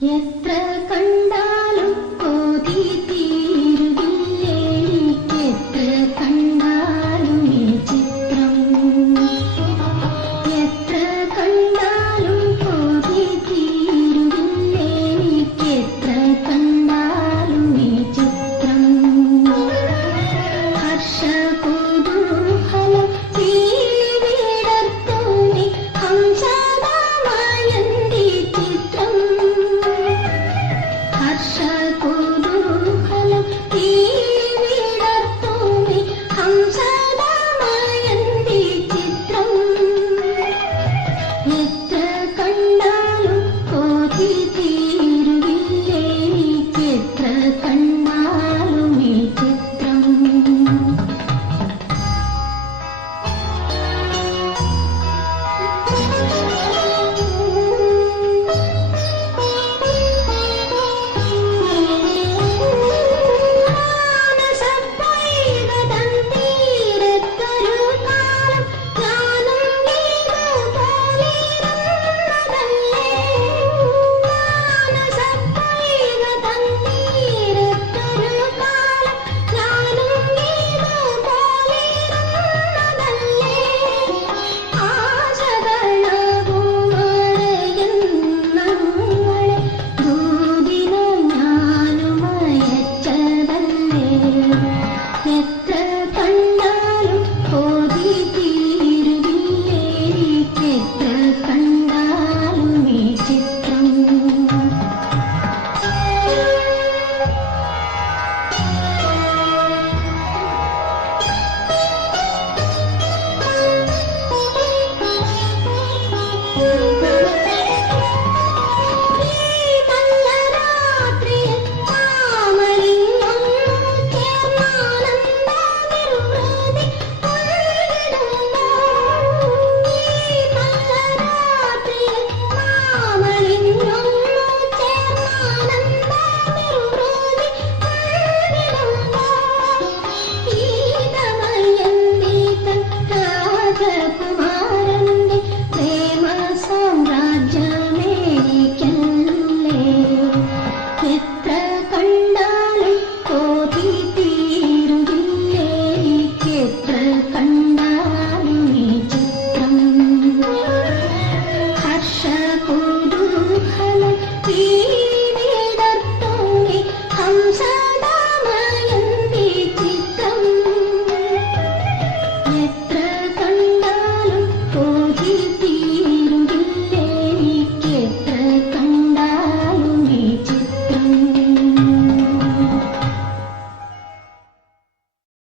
എത്ര കണ്ടാലും കൊതി തീരുകില്ലേ, എത്ര കണ്ടാലും ഈ ചിത്രം. എത്ര കണ്ടാലും കൊതി തീരുകില്ലേ, എത്ര കണ്ടാലും ഈ ചിത്രം. ഹർഷകുതൂഹലം തീവിടർത്തോന്നി ഹംസദാമയന്തി ചിത്രം. ഹർഷകുതൂഹലം തീവിടർത്തോന്നി ഹംസദാമയന്തി ചിത്രം. എത്ര കണ്ടാലും കൊതി തീരുകില്ലേ, എത്ര കണ്ടാലും ഈ ചിത്രം. എത്ര കണ്ടാലും കൊതി തീരുകില്ലേ, എത്ര കണ്ടാലും ഈ ചിത്രം. കുമാരന്റെ പ്രേമ സാമ്രാജ്യമേനിക്കല്ലേ. എത്ര കണ്ടാലും കൊതി തീരുകില്ലേ, എത്ര കണ്ടാലും ഈ ചിത്രം. ഹർഷകുതൂഹലം